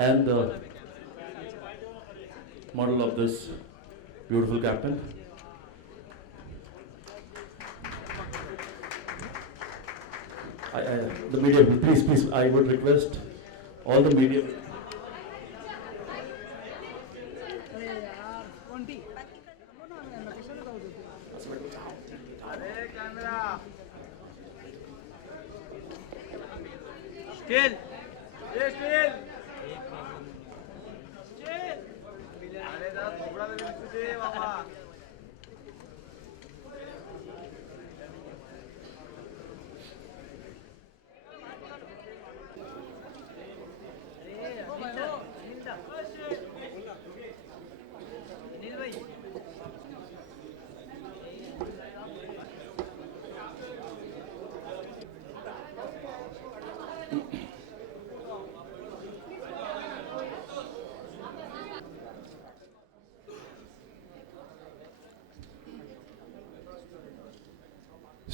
and the model of this beautiful captain. The media, please, I would request all the media. Still. Yes, still. अरे जरा थोड़ा भी कुछ दे बाबा.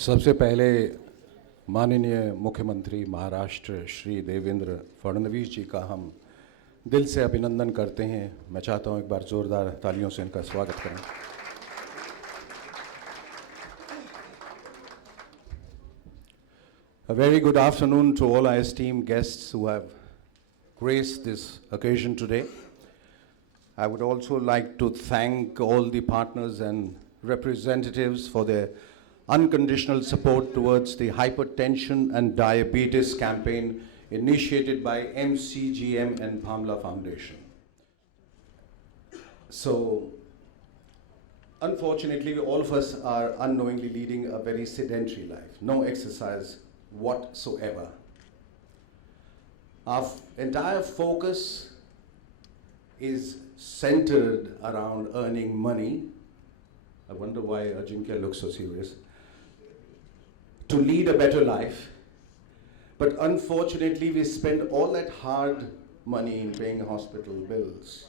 सबसे पहले माननीय मुख्यमंत्री महाराष्ट्र श्री देवेंद्र फडणवीस जी का हम दिल से अभिनंदन करते हैं। मैं चाहता हूं एक बार जोरदार तालियों से इनका स्वागत करें। A very good afternoon to all our esteemed guests who have graced this occasion today. I would also like to thank all the partners and representatives for their unconditional support towards the hypertension and diabetes campaign initiated by MCGM and Bhamla Foundation. So, unfortunately, all of us are unknowingly leading a very sedentary life, no exercise whatsoever. Our entire focus is centered around earning money. I wonder why Ajinkya looks so serious. To lead a better life, but unfortunately we spend all that hard money in paying hospital bills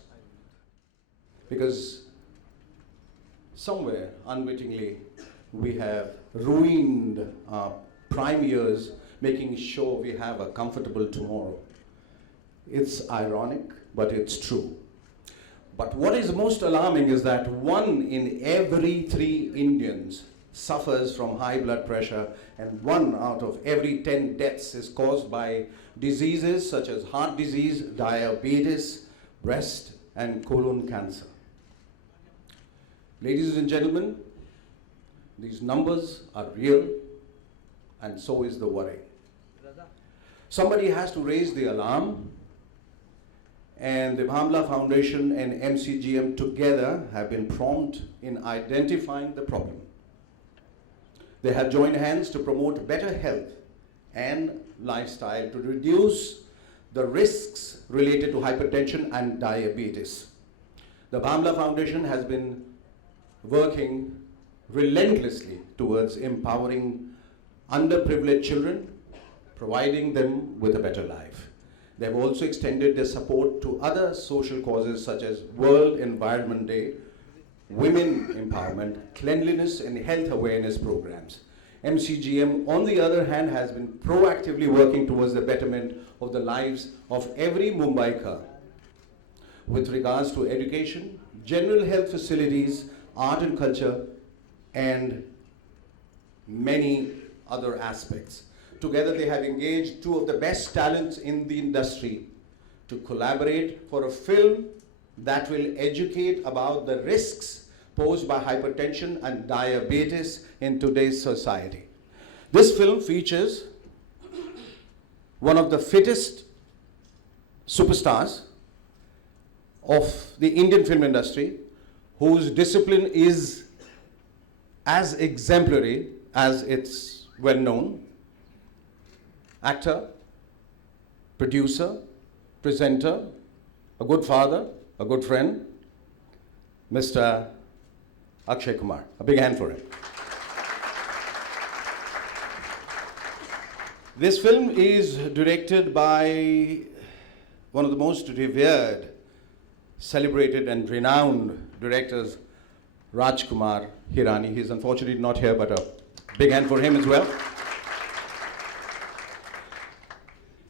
because somewhere unwittingly we have ruined our prime years making sure we have a comfortable tomorrow. It's ironic, but it's true. But what is most alarming is that 1 in every 3 Indians suffers from high blood pressure, and 1 out of every 10 deaths is caused by diseases such as heart disease, diabetes, breast and colon cancer. Ladies and gentlemen, these numbers are real, and so is the worry. Somebody has to raise the alarm, and the Bhamla Foundation and MCGM together have been prompt in identifying the problem. They have joined hands to promote better health and lifestyle to reduce the risks related to hypertension and diabetes. The Bhamla Foundation has been working relentlessly towards empowering underprivileged children, providing them with a better life. They have also extended their support to other social causes such as World Environment Day, women empowerment, cleanliness and health awareness programs. MCGM, on the other hand, has been proactively working towards the betterment of the lives of every Mumbaikar with regards to education, general health facilities, art and culture, and many other aspects. Together they have engaged 2 of the best talents in the industry to collaborate for a film that will educate about the risks posed by hypertension and diabetes in today's society. This film features one of the fittest superstars of the Indian film industry, whose discipline is as exemplary as it's well known. Actor, producer, presenter, a good father, a good friend, Mr. Akshay Kumar. A big hand for him. This film is directed by one of the most revered, celebrated and renowned directors, Rajkumar Hirani. He's unfortunately not here, but a big hand for him as well.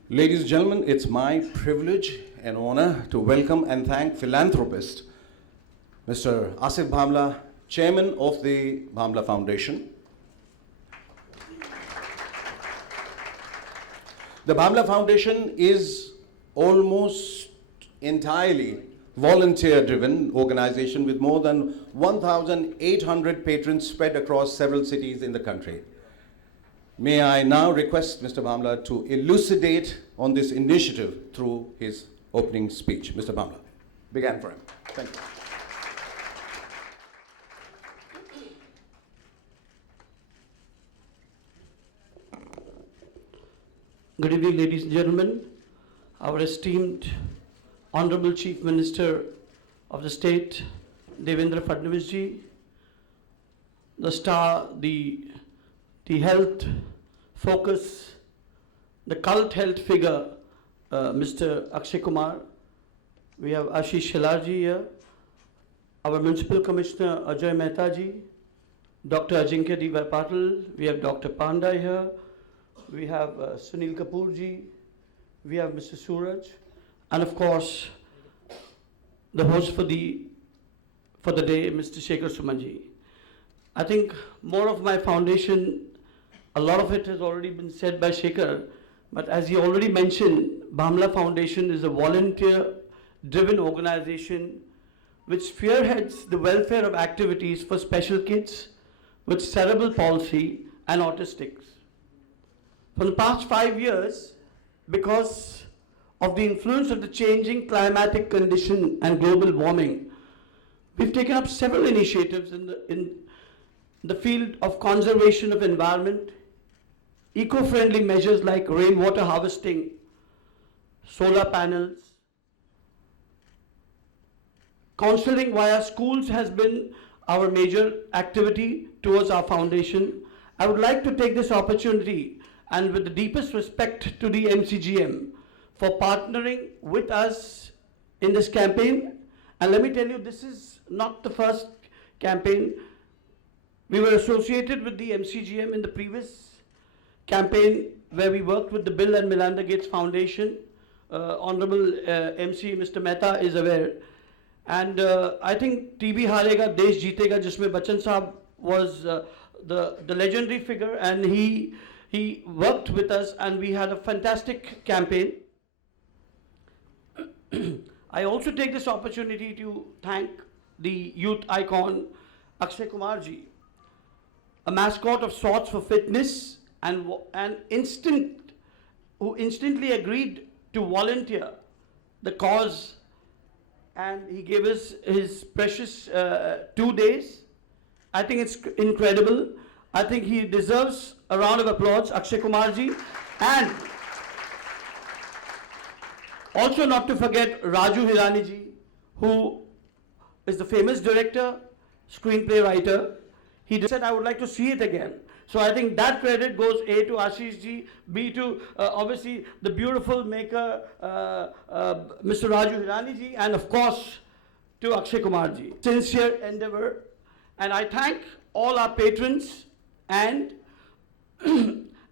Ladies and gentlemen, it's my privilege an honor to welcome and thank philanthropist Mr. Asif Bhamla, Chairman of the Bhamla Foundation. The Bhamla Foundation is almost entirely volunteer-driven organization with more than 1,800 patrons spread across several cities in the country. May I now request Mr. Bhamla to elucidate on this initiative through his opening speech. Mr. Bhamla, began for him. Thank you. Good evening, ladies and gentlemen. Our esteemed Honorable Chief Minister of the state, Devendra Fadnavis ji, the star, the health focus, the cult health figure, Mr. Akshay Kumar. We have Ashish Shelar ji here, our Municipal Commissioner Ajay Mehta ji, Dr. Ajinkya D. Patil, we have Dr. Panda here, we have Sunil Kapoor ji, we have Mr. Suraj, and of course, the host for the day, Mr. Shekhar Suman ji. I think more of my foundation, a lot of it has already been said by Shekhar, but as he already mentioned, Bhamla Foundation is a volunteer-driven organization which spearheads the welfare of activities for special kids with cerebral palsy and autistics. For the past 5 years, because of the influence of the changing climatic condition and global warming, we've taken up several initiatives in the field of conservation of environment, eco-friendly measures like rainwater harvesting, solar panels. Counseling via schools has been our major activity towards our foundation. I would like to take this opportunity and with the deepest respect to the MCGM for partnering with us in this campaign. And let me tell you, this is not the first campaign. We were associated with the MCGM in the previous campaign where we worked with the Bill and Melinda Gates Foundation. Honorable MC Mr. Mehta is aware. And I think TB Harega, Desh Jeetega, jisme Bachchan Saab was the legendary figure, and he worked with us and we had a fantastic campaign. I also take this opportunity to thank the youth icon Akshay Kumar ji, a mascot of sorts for fitness and who instantly agreed to volunteer the cause, and he gave us his precious 2 days. I think it's incredible. I think he deserves a round of applause, Akshay Kumar ji. And also not to forget Raju Hirani ji, who is the famous director, screenplay writer. He said, I would like to see it again. So I think that credit goes A to Ashish ji, B to obviously the beautiful maker, Mr. Raju Hirani ji, and of course to Akshay Kumar ji. Sincere endeavor. And I thank all our patrons and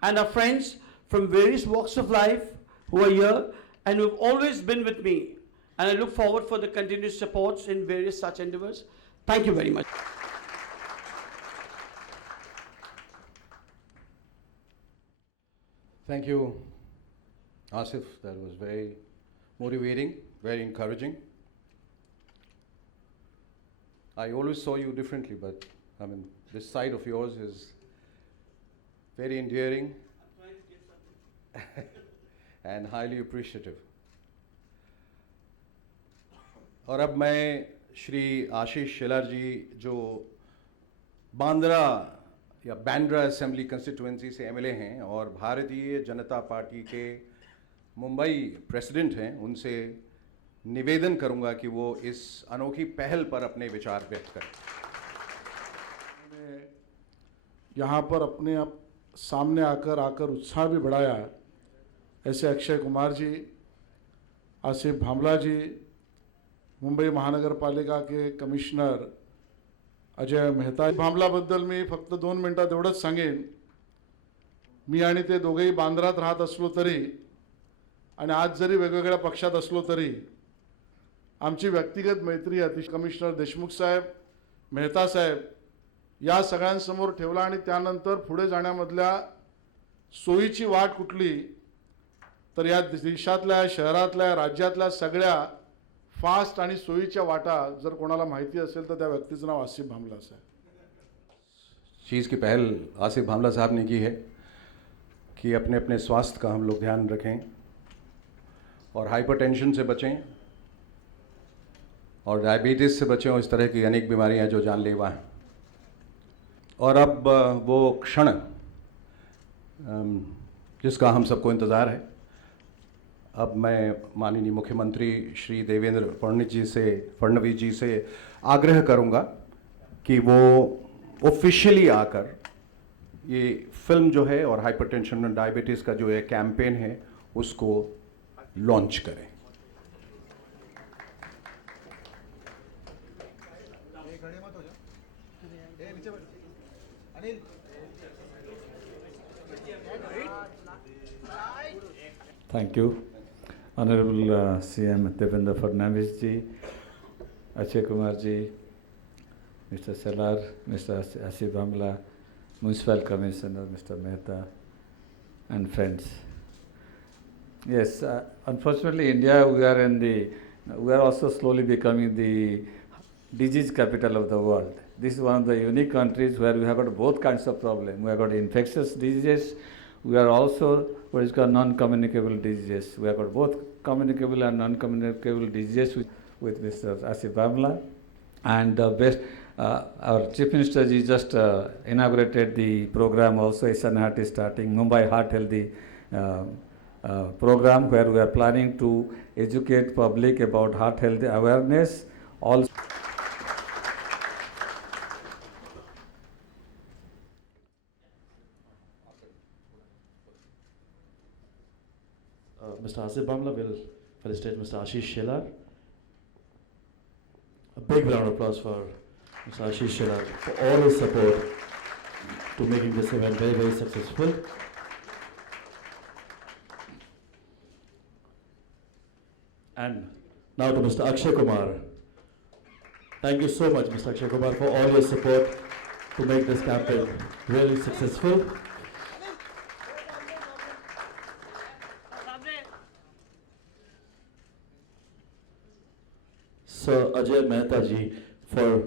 our friends from various walks of life who are here and who have always been with me. And I look forward for the continuous supports in various such endeavors. Thank you very much. Thank you, Asif. That was very motivating, very encouraging. I always saw you differently, but I mean, this side of yours is very endearing and highly appreciative. और अब मैं श्री आशीष शेलार जी जो बांद्रा या Bandra assembly constituency से एमएलए हैं और भारतीय जनता पार्टी के मुंबई प्रेसिडेंट हैं, उनसे निवेदन करूंगा कि वो इस अनोखी पहल पर अपने विचार व्यक्त करें। यहाँ पर अपने आप सामने आकर उत्साह भी बढ़ाया। ऐसे अक्षय कुमार जी, आसिफ भामला जी, मुंबई महानगरपालिका के कमिशनर अजय मेहता। भामलाबद्दल मी फक्त 2 मिनिटात एवढंच सांगेन, मी आणि ते दोघेही बांद्रात राहत असलो तरी आणि आज जरी वेगवेगळ्या पक्षात असलो तरी आमची व्यक्तिगत मैत्री अतिशय कमिशनर देशमुख साहेब, मेहता साहेब या सगळ्यांसमोर ठेवला आणि त्यानंतर पुढे जाण्यामधल्या सोयीची वाट कुठली, तर या देशातल्या, शहरातल्या, राज्यातल्या सगळ्या फास्ट आणि सोयीच्या वाटा जर कोणाला माहिती असेल तर त्या व्यक्तीचं नाव आसिफ भामला आहे. चीज़ की पहल आसिफ भामला साहब ने की है कि अपने अपने स्वास्थ्य का हम लोग ध्यान रखें और हाइपरटेंशन से बचें और डायबिटीज़ से बचें और इस तरह की अनेक बीमारियां जो जानलेवा हैं. और अब वो क्षण जिसका हम सबको इंतज़ार है, अब मैं माननीय मुख्यमंत्री श्री देवेंद्र फडणवीस जी से आग्रह करूंगा कि वो ऑफिशियली आकर ये फिल्म जो है और हाइपरटेंशन और डायबिटीज़ का जो ये कैंपेन है उसको लॉन्च करें. Thank you. Honorable CM Devendra Fadnavis ji, Akshay Kumar ji, Mr. Salar, Mr. Asif Bhamla, Municipal Commissioner Mr. Mehta, and friends. Yes, unfortunately, India, we are also slowly becoming the disease capital of the world. This is one of the unique countries where we have got both kinds of problems. We have got infectious diseases. We are also what is called non-communicable diseases. We have got both communicable and non-communicable diseases with Mr. Asif Bhamla. And our Chief Minister ji just inaugurated the program also. SNHeart is starting Mumbai Heart Healthy program, where we are planning to educate public about heart health awareness. Also, Mr. Asif Bhamla will felicitate Mr. Ashish Shelar. A big round of applause for Mr. Ashish Shelar for all his support to making this event very, very successful. And now to Mr. Akshay Kumar. Thank you so much, Mr. Akshay Kumar, for all your support to make this campaign really successful. Sir Ajay Mehta ji for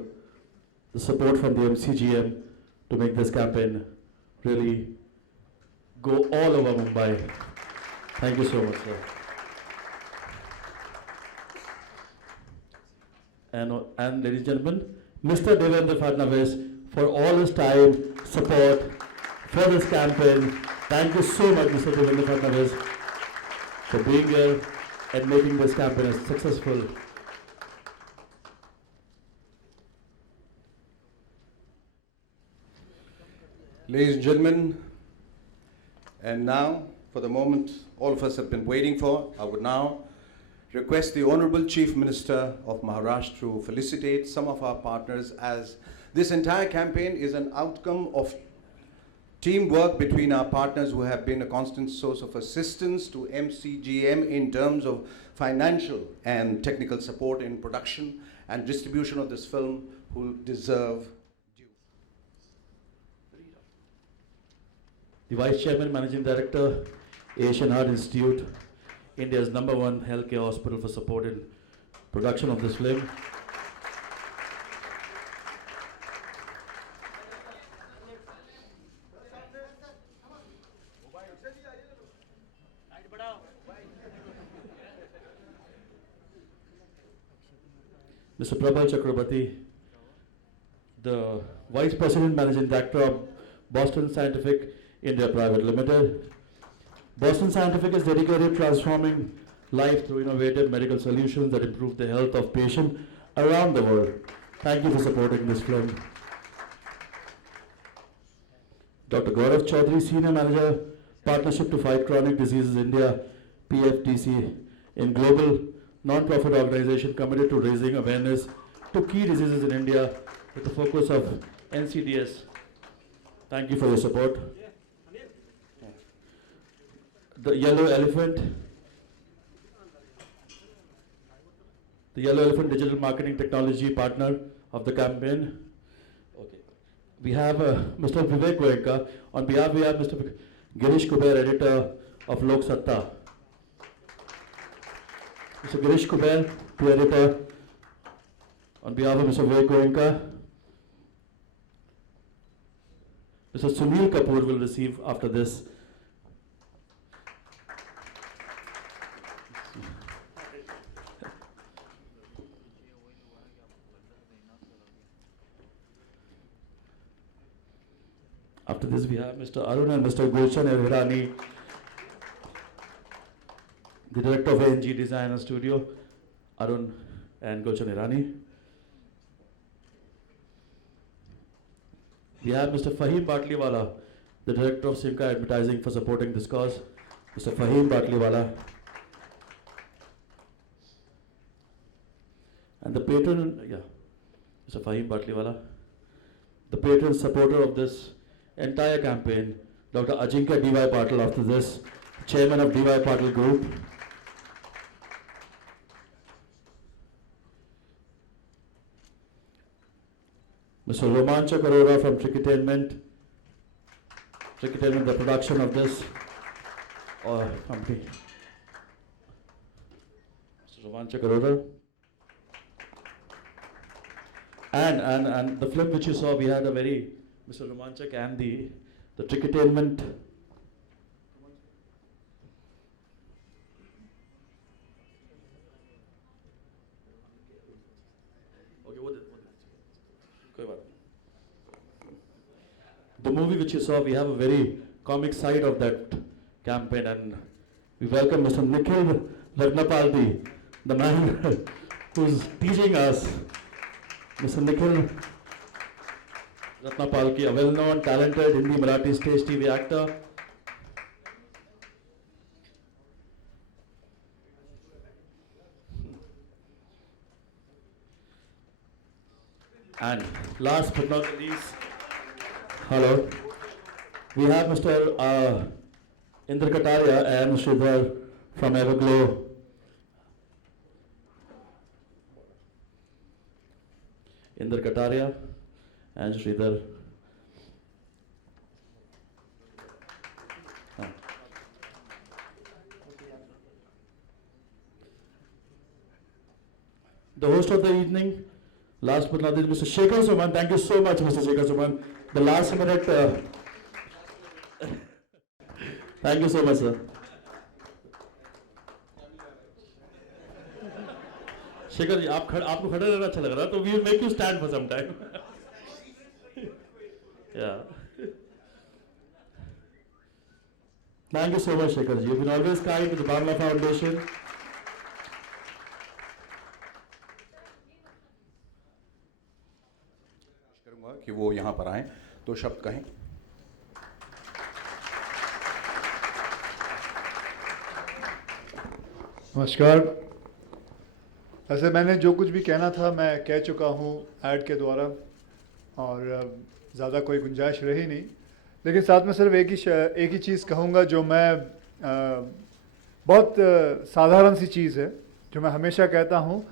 the support from the MCGM to make this campaign really go all over Mumbai. Thank you so much, sir. And ladies and gentlemen, Mr. Devendra Fadnavis for all his time, support for this campaign. Thank you so much, Mr. Devendra Fadnavis, for being here and making this campaign successful. Ladies and gentlemen, and now for the moment all of us have been waiting for, I would now request the Honorable Chief Minister of Maharashtra to felicitate some of our partners, as this entire campaign is an outcome of teamwork between our partners who have been a constant source of assistance to MCGM in terms of financial and technical support in production and distribution of this film, who deserve due. The Vice Chairman, Managing Director, Asian Heart Institute, India's #1 healthcare hospital, for supporting production of this film. Mr. Prabal Chakrabarti, the Vice President, Managing Director of Boston Scientific India Private Limited. Boston Scientific is dedicated to transforming life through innovative medical solutions that improve the health of patients around the world. Thank you for supporting this film. Dr. Gaurav Chaudhary, Senior Manager, Partnership to Fight Chronic Diseases India, PFTC, in global non-profit organization committed to raising awareness to key diseases in India with the focus of NCDs. Thank you for your support. The Yellow Elephant, the Yellow Elephant Digital Marketing Technology partner of the campaign. Okay. We have Mr. Vivek Goenka. On behalf, we have Mr. Girish Kuber, editor of Lok Satta. Mr. Girish Kuber, to editor. On behalf of Mr. Vivek Goenka. Mr. Sunil Kapoor will receive after this. After this, we have Mr. Arun and Mr. Gulshan Hirani, the director of ANG Design and Studio, Arun and Gulshan Hirani. We have Mr. Fahim Batliwala, the director of Simca Advertising, for supporting this cause. Mr. Fahim Batliwala. And the patron, Mr. Fahim Batliwala. The patron supporter of this entire campaign, Dr. Ajinkya D.Y. Patil, after this, chairman of D.Y. Patil Group. Mr. Romanchak Arora from Tricketainment, the production of this company. Mr. Romanchak Arora. And the film which you saw, we had a very, Mr. Romanchak and the Tricketainment. Okay, the movie which you saw, we have a very comic side of that campaign, and we welcome Mr. Nikhil Ragnapaldi, the man who's teaching us. Mr. Nikhil Ratnapalki, a well-known, talented Hindi Marathi stage TV actor. And last but not the least, hello, we have Mr. Indra Kataria and Sridhar from Everglow. Indra Kataria and Sridhar. The host of the evening, last but not least, Mr. Shekhar Suman. Thank you so much, Mr. Shekhar Suman. The last minute. Thank you so much, sir. Shekhar जी, आपको खड़े रहना अच्छा लग रहा है, तो we will make you stand for some time. Yeah. Thank you so much, Shekhar ji. You've been always kind to the Bangla Foundation. करूंगा कि वो यहाँ पर आएं, तो शब्द कहें. नमस्कार. वैसे मैंने जो कुछ भी कहना था मैं कह चुका हूँ ऐड के द्वारा, और ज़्यादा कोई गुंजाइश रही नहीं. लेकिन साथ में सिर्फ एक ही चीज़ कहूँगा जो मैं बहुत साधारण सी चीज़ है, जो मैं हमेशा कहता हूँ.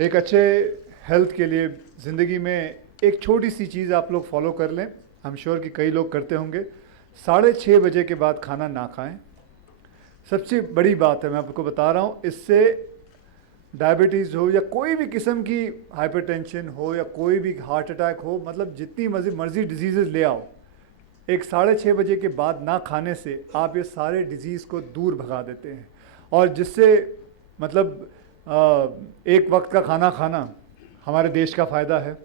एक अच्छे हेल्थ के लिए ज़िंदगी में एक छोटी सी चीज़ आप लोग फॉलो कर लें. आई एम श्योर कि कई लोग करते होंगे. 6:30 बजे के बाद खाना ना खाएं. सबसे बड़ी बात है, मैं आपको बता रहा हूँ, इससे डायबिटीज़ हो या कोई भी किस्म की हाइपरटेंशन हो या कोई भी हार्ट अटैक हो, मतलब जितनी मर्जी डिजीज़ ले आओ, एक 6:30 बजे के बाद ना खाने से आप ये सारे डिजीज़ को दूर भगा देते हैं. और जिससे मतलब एक वक्त का खाना खाना हमारे देश का फ़ायदा है.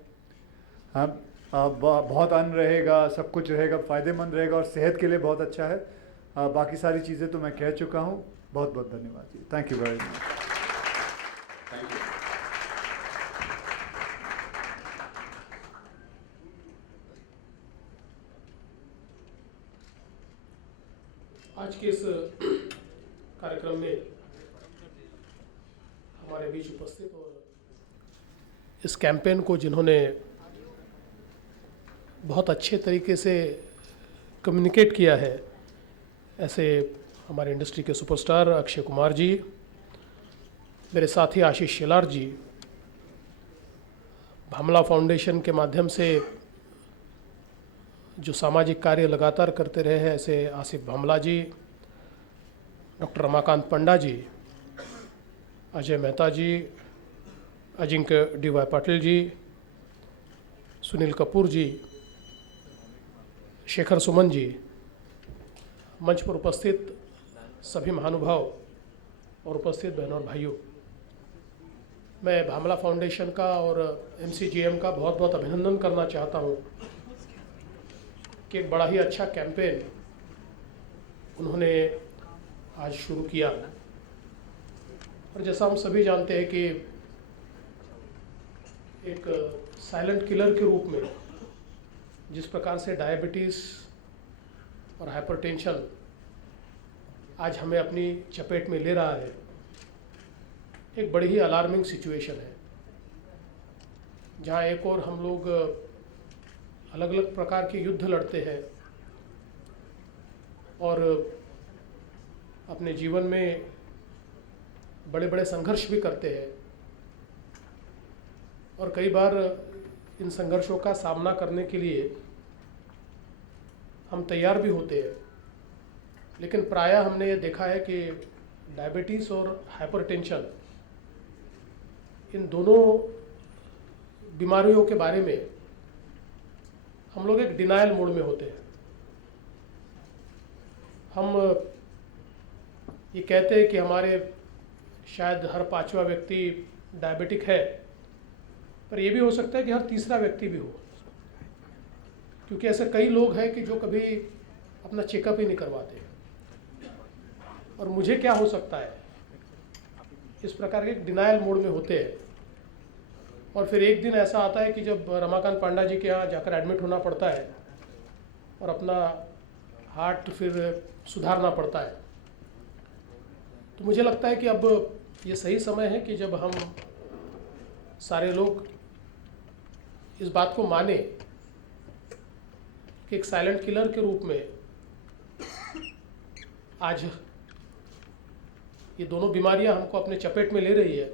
हम बहुत अन्न रहेगा, सब कुछ रहेगा, फ़ायदेमंद रहेगा और सेहत के लिए बहुत अच्छा है. बाकी सारी चीज़ें तो मैं कह चुका हूँ. बहुत बहुत धन्यवाद जी. Thank you very much. आज के इस कार्यक्रम में हमारे बीच उपस्थित और इस कैंपेन को जिन्होंने बहुत अच्छे तरीके से कम्युनिकेट किया है, ऐसे हमारे इंडस्ट्री के सुपरस्टार अक्षय कुमार जी, मेरे साथी आशीष शेलार जी भामला फाउंडेशन के माध्यम से जो सामाजिक कार्य लगातार करते रहे हैं, ऐसे आसिफ भामला जी, डॉक्टर रमाकांत पंडा जी, अजय मेहता जी, अजिंक्य डी.वाई. पाटिल जी, सुनील कपूर जी, शेखर सुमन जी, मंच पर उपस्थित सभी महानुभाव और उपस्थित बहनों और भाइयों, मैं भामला फाउंडेशन का और MCGM का बहुत बहुत अभिनंदन करना चाहता हूँ कि एक बड़ा ही अच्छा कैंपेन उन्होंने आज शुरू किया। और जैसा हम सभी जानते हैं कि एक साइलेंट किलर के रूप में जिस प्रकार से डायबिटीज़ और हाइपरटेंशन आज हमें अपनी चपेट में ले रहा है, एक बड़ी ही अलार्मिंग सिचुएशन है, जहाँ एक और हम लोग अलग अलग प्रकार के युद्ध लड़ते हैं और अपने जीवन में बड़े बड़े संघर्ष भी करते हैं, और कई बार इन संघर्षों का सामना करने के लिए हम तैयार भी होते हैं। लेकिन प्रायः हमने ये देखा है कि डायबिटीज़ और हाइपरटेंशन, इन दोनों बीमारियों के बारे में हम लोग एक डिनायल मोड में होते हैं। हम ये कहते हैं कि हमारे शायद हर 5वां व्यक्ति डायबिटिक है, पर यह भी हो सकता है कि हर 3रा व्यक्ति भी हो, क्योंकि ऐसे कई लोग हैं कि जो कभी अपना चेकअप ही नहीं करवाते। और मुझे क्या हो सकता है, इस प्रकार के डिनायल मोड में होते हैं। और फिर एक दिन ऐसा आता है कि जब रमाकांत पांडा जी के यहाँ जाकर एडमिट होना पड़ता है और अपना हार्ट फिर सुधारना पड़ता है, तो मुझे लगता है कि अब ये सही समय है कि जब हम सारे लोग इस बात को माने कि एक साइलेंट किलर के रूप में आज ये दोनों बीमारियां हमको अपने चपेट में ले रही है,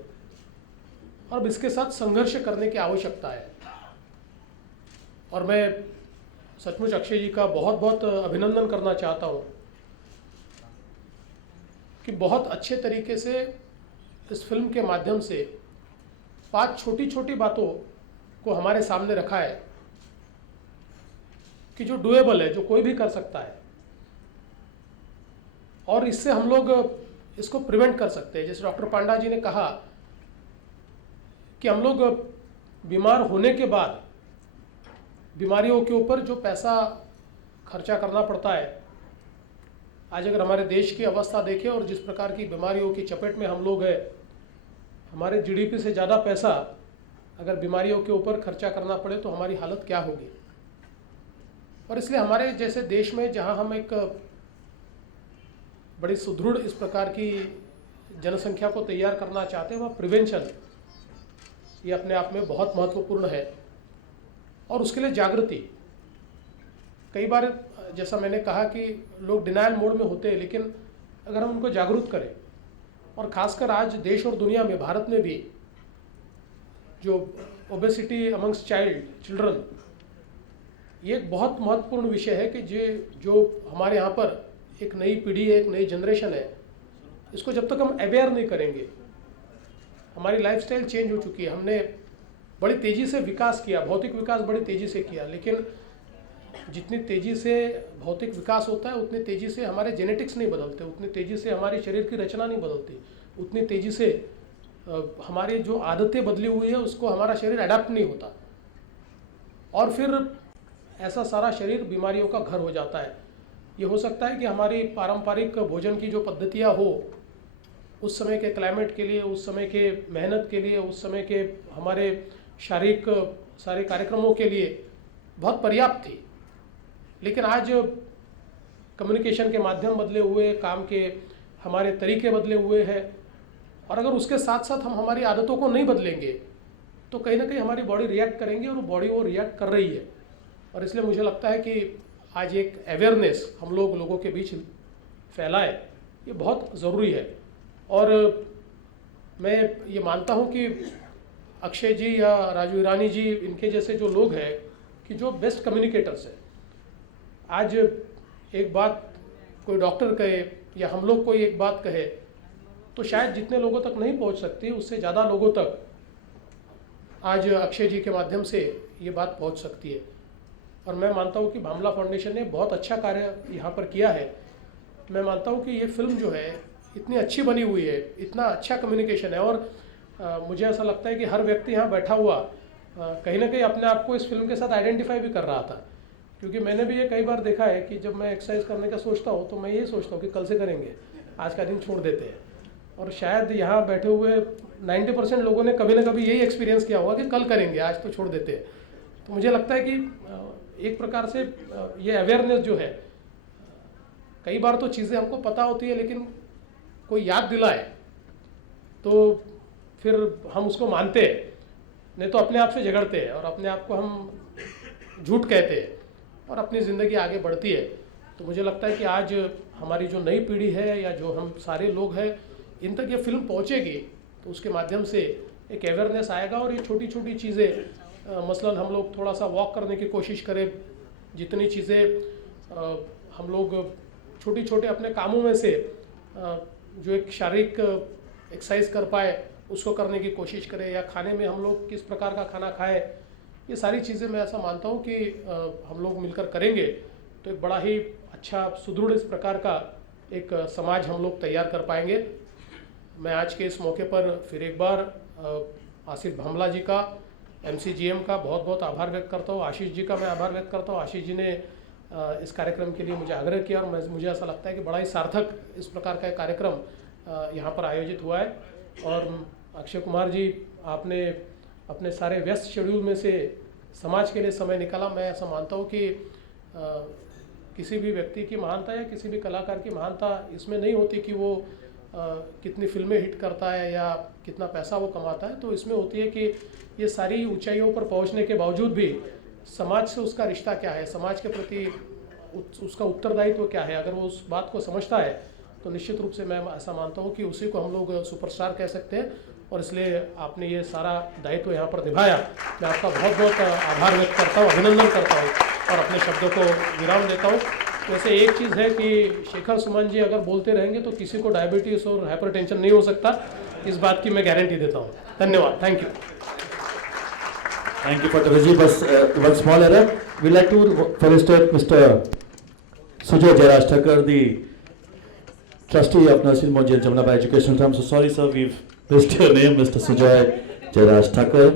और अब इसके साथ संघर्ष करने की आवश्यकता है। और मैं सचमुच अक्षय जी का बहुत बहुत अभिनंदन करना चाहता हूँ कि बहुत अच्छे तरीके से इस फिल्म के माध्यम से 5 छोटी छोटी बातों को हमारे सामने रखा है कि जो डुएबल है, जो कोई भी कर सकता है, और इससे हम लोग इसको प्रिवेंट कर सकते हैं। जैसे डॉक्टर पांडा जी ने कहा कि हम लोग बीमार होने के बाद बीमारियों के ऊपर जो पैसा खर्चा करना पड़ता है, आज अगर हमारे देश की अवस्था देखें और जिस प्रकार की बीमारियों की चपेट में हम लोग हैं, हमारे GDP से ज़्यादा पैसा अगर बीमारियों के ऊपर खर्चा करना पड़े तो हमारी हालत क्या होगी। और इसलिए हमारे जैसे देश में, जहां हम एक बड़ी सुदृढ़ इस प्रकार की जनसंख्या को तैयार करना चाहते हैं, वह प्रिवेंशन ये अपने आप में बहुत महत्वपूर्ण है। और उसके लिए जागृति, कई बार जैसा मैंने कहा कि लोग डिनायल मोड में होते हैं, लेकिन अगर हम उनको जागरूक करें, और ख़ासकर आज देश और दुनिया में, भारत में भी जो ओबेसिटी अमंग्स चिल्ड्रन, ये एक बहुत महत्वपूर्ण विषय है कि जो हमारे यहाँ पर एक नई पीढ़ी है, एक नई जनरेशन है, इसको जब तक हम अवेयर नहीं करेंगे, हमारी लाइफस्टाइल चेंज हो चुकी है। हमने बड़ी तेज़ी से विकास किया, भौतिक विकास बड़ी तेज़ी से किया, लेकिन जितनी तेज़ी से भौतिक विकास होता है उतनी तेज़ी से हमारे जेनेटिक्स नहीं बदलते, उतनी तेज़ी से हमारे शरीर की रचना नहीं बदलती, उतनी तेज़ी से हमारी जो आदतें बदली हुई है उसको हमारा शरीर अडाप्ट नहीं होता, और फिर ऐसा सारा शरीर बीमारियों का घर हो जाता है। ये हो सकता है कि हमारी पारंपरिक भोजन की जो पद्धतियाँ हो, उस समय के क्लाइमेट के लिए, उस समय के मेहनत के लिए, उस समय के हमारे शारीरिक सारे कार्यक्रमों के लिए बहुत पर्याप्त थी, लेकिन आज कम्युनिकेशन के माध्यम बदले हुए, काम के हमारे तरीके बदले हुए हैं, और अगर उसके साथ साथ हम हमारी आदतों को नहीं बदलेंगे तो कहीं ना कहीं हमारी बॉडी रिएक्ट करेंगी, और बॉडी वो रिएक्ट कर रही है। और इसलिए मुझे लगता है कि आज एक अवेयरनेस हम लोगों के बीच फैलाए, ये बहुत ज़रूरी है। और मैं ये मानता हूँ कि अक्षय जी या राजू ईरानी जी, इनके जैसे जो लोग हैं कि जो बेस्ट कम्युनिकेटर्स हैं। आज एक बात कोई डॉक्टर कहे या हम लोग कोई एक बात कहे तो शायद जितने लोगों तक नहीं पहुंच सकती, उससे ज़्यादा लोगों तक आज अक्षय जी के माध्यम से ये बात पहुंच सकती है। और मैं मानता हूँ कि भामला फाउंडेशन ने बहुत अच्छा कार्य यहाँ पर किया है। मैं मानता हूँ कि ये फिल्म जो है इतनी अच्छी बनी हुई है, इतना अच्छा कम्युनिकेशन है, और मुझे ऐसा लगता है कि हर व्यक्ति यहाँ बैठा हुआ कहीं ना कहीं अपने आप को इस फिल्म के साथ आइडेंटिफाई भी कर रहा था। क्योंकि मैंने भी ये कई बार देखा है कि जब मैं एक्सरसाइज करने का सोचता हूँ तो मैं ये सोचता हूँ कि कल से करेंगे, आज का दिन छोड़ देते हैं। और शायद यहाँ बैठे हुए 90% लोगों ने कभी ना कभी यही एक्सपीरियंस किया होगा कि कल करेंगे, आज तो छोड़ देते हैं। तो मुझे लगता है कि एक प्रकार से ये अवेयरनेस जो है, कई बार तो चीज़ें हमको पता होती है लेकिन कोई याद दिलाए तो फिर हम उसको मानते हैं, नहीं तो अपने आप से झगड़ते हैं और अपने आप को हम झूठ कहते हैं और अपनी ज़िंदगी आगे बढ़ती है। तो मुझे लगता है कि आज हमारी जो नई पीढ़ी है या जो हम सारे लोग हैं, इन तक ये फिल्म पहुंचेगी तो उसके माध्यम से एक अवेयरनेस आएगा। और ये छोटी छोटी चीज़ें, मसलन हम लोग थोड़ा सा वॉक करने की कोशिश करें, जितनी चीज़ें हम लोग छोटी छोटे अपने कामों में से जो एक शारीरिक एक्सरसाइज कर पाए उसको करने की कोशिश करें, या खाने में हम लोग किस प्रकार का खाना खाएं, ये सारी चीज़ें मैं ऐसा मानता हूँ कि हम लोग मिलकर करेंगे तो एक बड़ा ही अच्छा सुदृढ़ इस प्रकार का एक समाज हम लोग तैयार कर पाएंगे। मैं आज के इस मौके पर फिर एक बार आसिफ भामला जी का, MCGM का बहुत बहुत आभार व्यक्त करता हूँ। आशीष जी का मैं आभार व्यक्त करता हूँ। आशीष जी ने इस कार्यक्रम के लिए मुझे आग्रह किया और मुझे ऐसा लगता है कि बड़ा ही सार्थक इस प्रकार का एक कार्यक्रम यहाँ पर आयोजित हुआ है। और अक्षय कुमार जी, आपने अपने सारे व्यस्त शेड्यूल में से समाज के लिए समय निकाला। मैं ऐसा मानता हूँ कि किसी भी व्यक्ति की महानता या किसी भी कलाकार की महानता इसमें नहीं होती कि वो कितनी फिल्में हिट करता है या कितना पैसा वो कमाता है, तो इसमें होती है कि ये सारी ऊंचाइयों पर पहुंचने के बावजूद भी समाज से उसका रिश्ता क्या है, समाज के प्रति उसका उत्तरदायित्व क्या है। अगर वो उस बात को समझता है तो निश्चित रूप से मैं ऐसा मानता हूँ कि उसी को हम लोग सुपरस्टार कह सकते हैं। और इसलिए आपने ये सारा दायित्व यहाँ पर निभाया, मैं आपका बहुत बहुत आभार व्यक्त करता हूँ, अभिनंदन करता हूँ और अपने शब्दों को विराम देता हूँ। वैसे एक चीज़ है कि शेखर सुमन जी अगर बोलते रहेंगे तो किसी को डायबिटीज़ और हाइपरटेंशन नहीं हो सकता, इस बात की मैं गारंटी देता हूँ। धन्यवाद, thank you. Thank you, Pataraji. But one small error. We like to felicitate Mr. Sujay Jairaj Thakur, the trustee of Nursing Home Jamna by Educational Term. So sorry, sir, we've missed your name, Mr. Sujay Jairaj Thakur.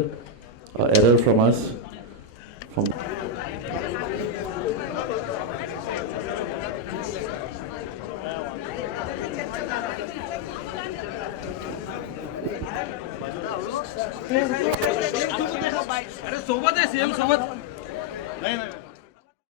Error from us. अरे सोबत आहे, सेम सोबत नाही.